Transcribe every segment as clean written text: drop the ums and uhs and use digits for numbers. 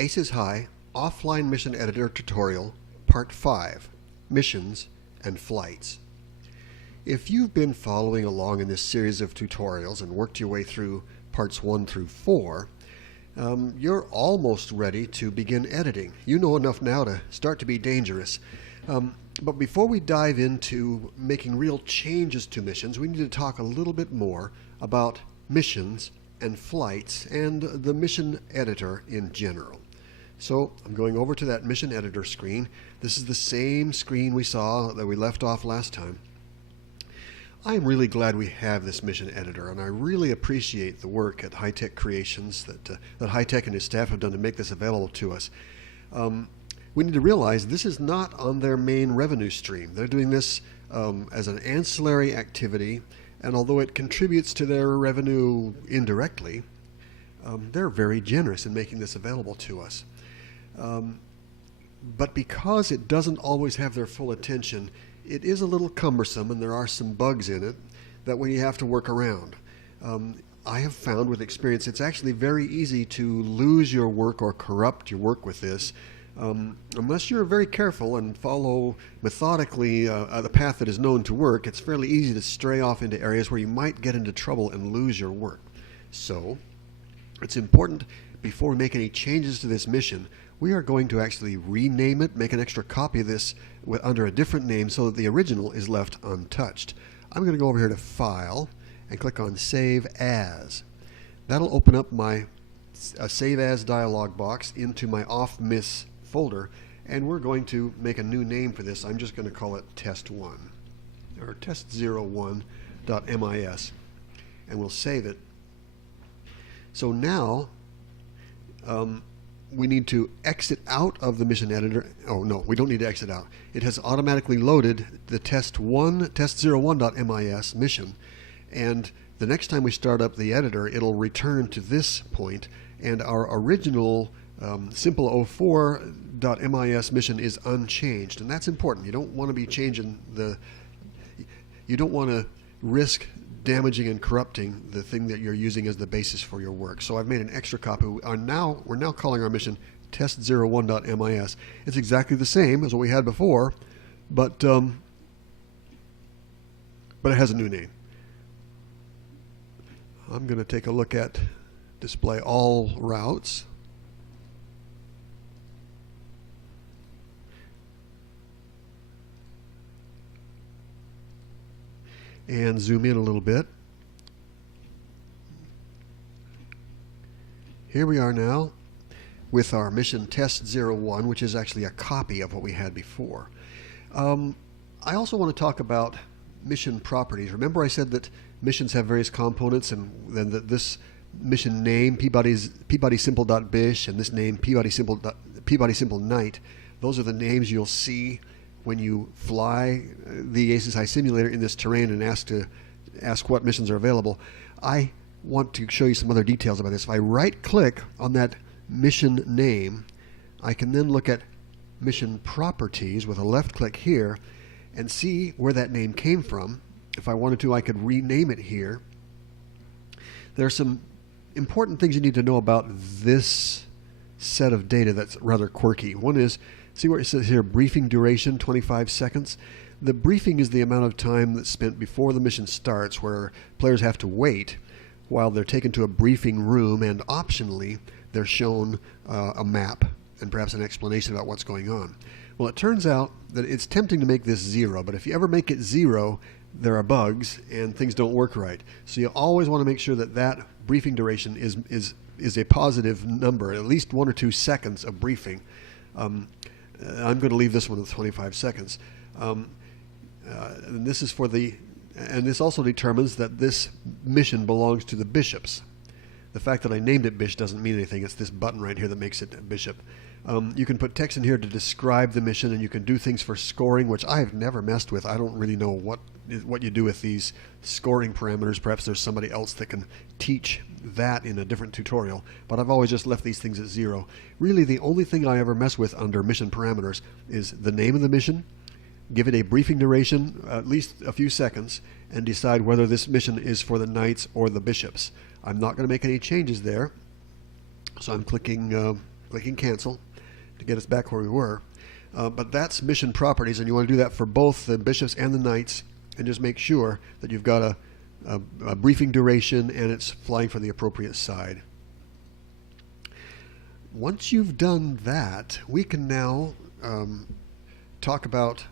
Aces High Offline Mission Editor Tutorial, Part 5, Missions and Flights. If you've been following along in this series of tutorials and worked your way through Parts 1 through 4, you're almost ready to begin editing. You know enough now to start to be dangerous. But before we dive into making real changes to missions, we need to talk a little bit more about missions and flights and the mission editor in general. So I'm going over to that mission editor screen. This is the same screen we saw that we left off last time. I'm really glad we have this mission editor, and I really appreciate the work at High Tech Creations that High Tech and his staff have done to make this available to us. We need to realize this is not on their main revenue stream. They're doing this as an ancillary activity, and although it contributes to their revenue indirectly, they're very generous in making this available to us. But because it doesn't always have their full attention, it is a little cumbersome, and there are some bugs in it that we have to work around. I have found with experience it's actually very easy to lose your work or corrupt your work with this. Unless you're very careful and follow methodically the path that is known to work, it's fairly easy to stray off into areas where you might get into trouble and lose your work. So it's important, before we make any changes to this mission, we are going to actually rename it, make an extra copy of this under a different name so that the original is left untouched. I'm going to go over here to File and click on Save As. That'll open up my Save As dialog box into my Off Miss folder, and we're going to make a new name for this. I'm just going to call it Test1 or test01.mis, and we'll save it. So now we need to exit out of the mission editor. Oh no, we don't need to exit out. It has automatically loaded the test01.mis mission, and the next time we start up the editor, it'll return to this point, and our original simple04.mis mission is unchanged, and that's important. You don't want to be changing you don't want to risk damaging and corrupting the thing that you're using as the basis for your work. So I've made an extra copy. We're now calling our mission test01.mis. It's exactly the same as what we had before, but it has a new name. I'm going to take a look at display all routes. And zoom in a little bit. Here we are now with our mission test01, which is actually a copy of what we had before. I also want to talk about mission properties. Remember I said that missions have various components, and then that this mission name, peabodysimple.bish, and this name, Peabody Night, those are the names you'll see when you fly the Aces High simulator in this terrain and ask what missions are available. I want to show you some other details about this. If I right-click on that mission name, I can then look at mission properties with a left-click here and see where that name came from. If I wanted to, I could rename it here. There are some important things you need to know about this set of data that's rather quirky. One is, see where it says here, briefing duration, 25 seconds? The briefing is the amount of time that's spent before the mission starts, where players have to wait while they're taken to a briefing room, and optionally they're shown a map and perhaps an explanation about what's going on. Well, it turns out that it's tempting to make this 0, but if you ever make it 0, there are bugs and things don't work right. So you always want to make sure that that briefing duration is a positive number, at least 1 or 2 seconds of briefing. I'm going to leave this one with 25 seconds. And this is and this also determines that this mission belongs to the bishops. The fact that I named it Bish doesn't mean anything. It's this button right here that makes it a bishop. You can put text in here to describe the mission, and you can do things for scoring, which I have never messed with. I don't really know what you do with these scoring parameters. Perhaps there's somebody else that can teach that in a different tutorial, but I've always just left these things at 0. Really, the only thing I ever mess with under mission parameters is the name of the mission, give it a briefing duration, at least a few seconds, and decide whether this mission is for the knights or the bishops. I'm not going to make any changes there, so I'm clicking clicking cancel to get us back where we were. But that's mission properties, and you want to do that for both the bishops and the knights, and just make sure that you've got a briefing duration and it's flying for the appropriate side. Once you've done that, we can now talk about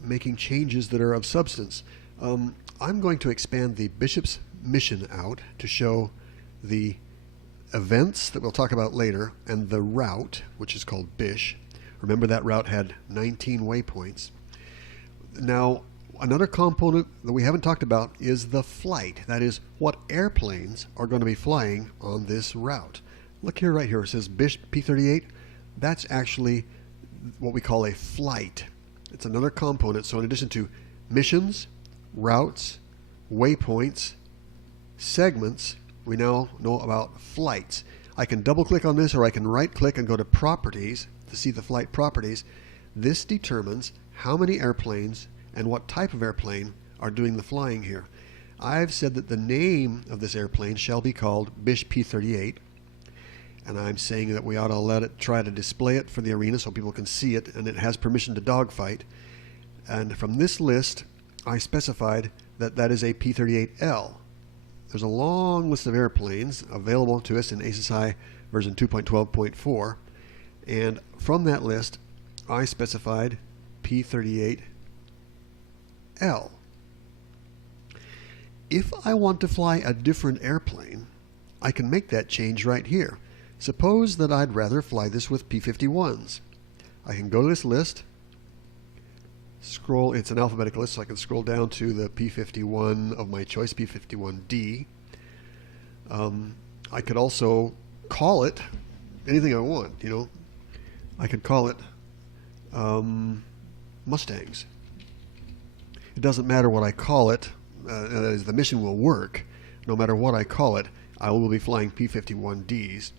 making changes that are of substance. I'm going to expand the bishop's mission out to show the events that we'll talk about later and the route, which is called bish. Remember that route had 19 waypoints. Now, another component that we haven't talked about is the flight. That is, what airplanes are going to be flying on this route. Look here, right here, it says bish P38. That's actually what we call a flight. It's another component. So in addition to missions, routes, waypoints, segments, we now know about flights. I can double click on this, or I can right click and go to properties to see the flight properties. This determines how many airplanes and what type of airplane are doing the flying here. I've said that the name of this airplane shall be called bish P38, and I'm saying that we ought to let it try to display it for the arena so people can see it, and it has permission to dogfight. And from this list, I specified that that is a P38L. There's a long list of airplanes available to us in ACSI version 2.12.4, and from that list, I specified P38L. If I want to fly a different airplane, I can make that change right here. Suppose that I'd rather fly this with P51s. I can go to this list, scroll, it's an alphabetical list, so I can scroll down to the P51 of my choice, P51D. I could also call it anything I want, you know. I could call it Mustangs. It doesn't matter what I call it, that is, the mission will work. No matter what I call it, I will be flying P51Ds.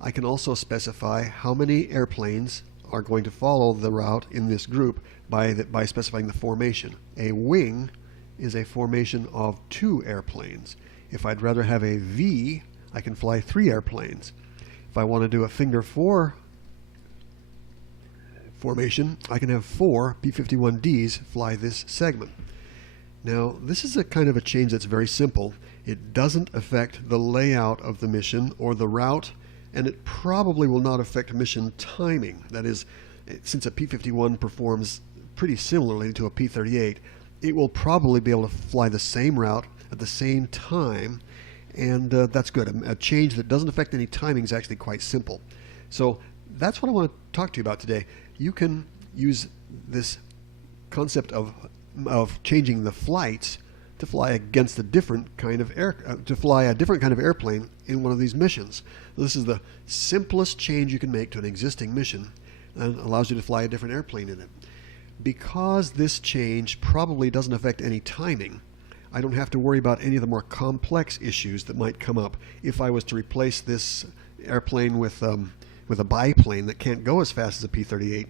I can also specify how many airplanes are going to follow the route in this group by specifying the formation. A wing is a formation of 2 airplanes. If I'd rather have a V, I can fly 3 airplanes. If I want to do a finger 4 formation, I can have 4 P51Ds fly this segment. Now, this is a kind of a change that's very simple. It doesn't affect the layout of the mission or the route, and it probably will not affect mission timing. That is, since a P51 performs pretty similarly to a P38, it will probably be able to fly the same route at the same time, and that's good. A change that doesn't affect any timing is actually quite simple. So that's what I want to talk to you about today. You can use this concept of changing the flights to fly against a different kind of airplane in one of these missions. This is the simplest change you can make to an existing mission, and allows you to fly a different airplane in it. Because this change probably doesn't affect any timing, I don't have to worry about any of the more complex issues that might come up if I was to replace this airplane with a biplane that can't go as fast as a P-38.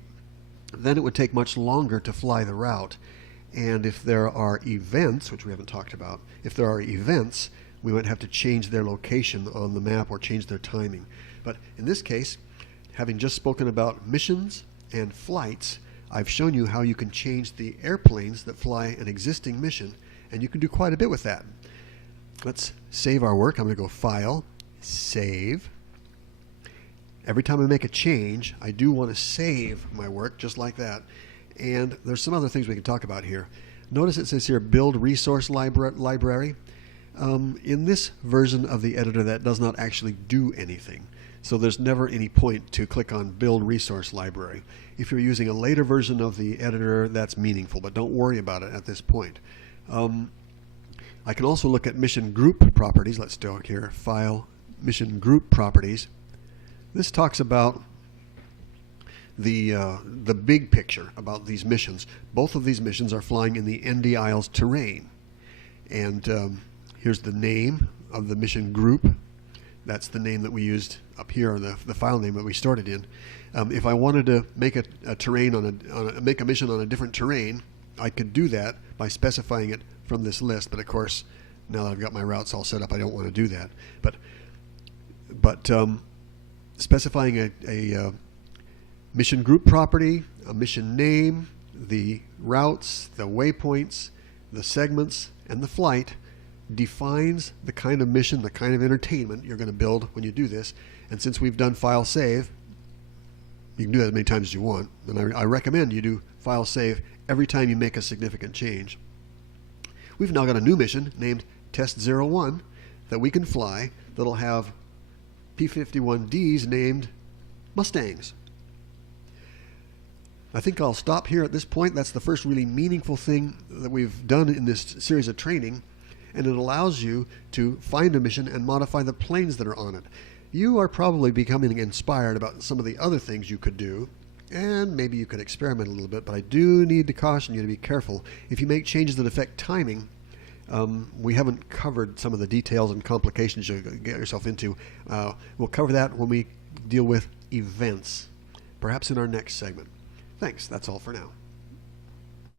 Then it would take much longer to fly the route. And if there are events, which we haven't talked about, if there are events, we might have to change their location on the map or change their timing. But in this case, having just spoken about missions and flights, I've shown you how you can change the airplanes that fly an existing mission, and you can do quite a bit with that. Let's save our work. I'm going to go File, Save. Every time I make a change, I do want to save my work just like that. And there's some other things we can talk about here. Notice it says here Build Resource Library. In this version of the editor, that does not actually do anything. So there's never any point to click on Build Resource Library. If you're using a later version of the editor, that's meaningful, but don't worry about it at this point. I can also look at mission group properties. Let's do it here. File, Mission Group Properties. This talks about the big picture about these missions. Both of these missions are flying in the ND Isles terrain. And here's the name of the mission group. That's the name that we used up here, the file name that we started in. If I wanted to make a terrain make a mission on a different terrain, I could do that by specifying it from this list. But of course, now that I've got my routes all set up, I don't want to do that. But specifying a mission group property, a mission name, the routes, the waypoints, the segments, and the flight defines the kind of mission, the kind of entertainment you're going to build when you do this. And since we've done file save, you can do that as many times as you want, and I recommend you do file save every time you make a significant change. We've now got a new mission named Test 01 that we can fly that'll have P-51Ds named Mustangs. I think I'll stop here at this point. That's the first really meaningful thing that we've done in this series of training, and it allows you to find a mission and modify the planes that are on it. You are probably becoming inspired about some of the other things you could do, and maybe you could experiment a little bit, but I do need to caution you to be careful. If you make changes that affect timing, we haven't covered some of the details and complications you'll get yourself into. We'll cover that when we deal with events, perhaps in our next segment. Thanks. That's all for now.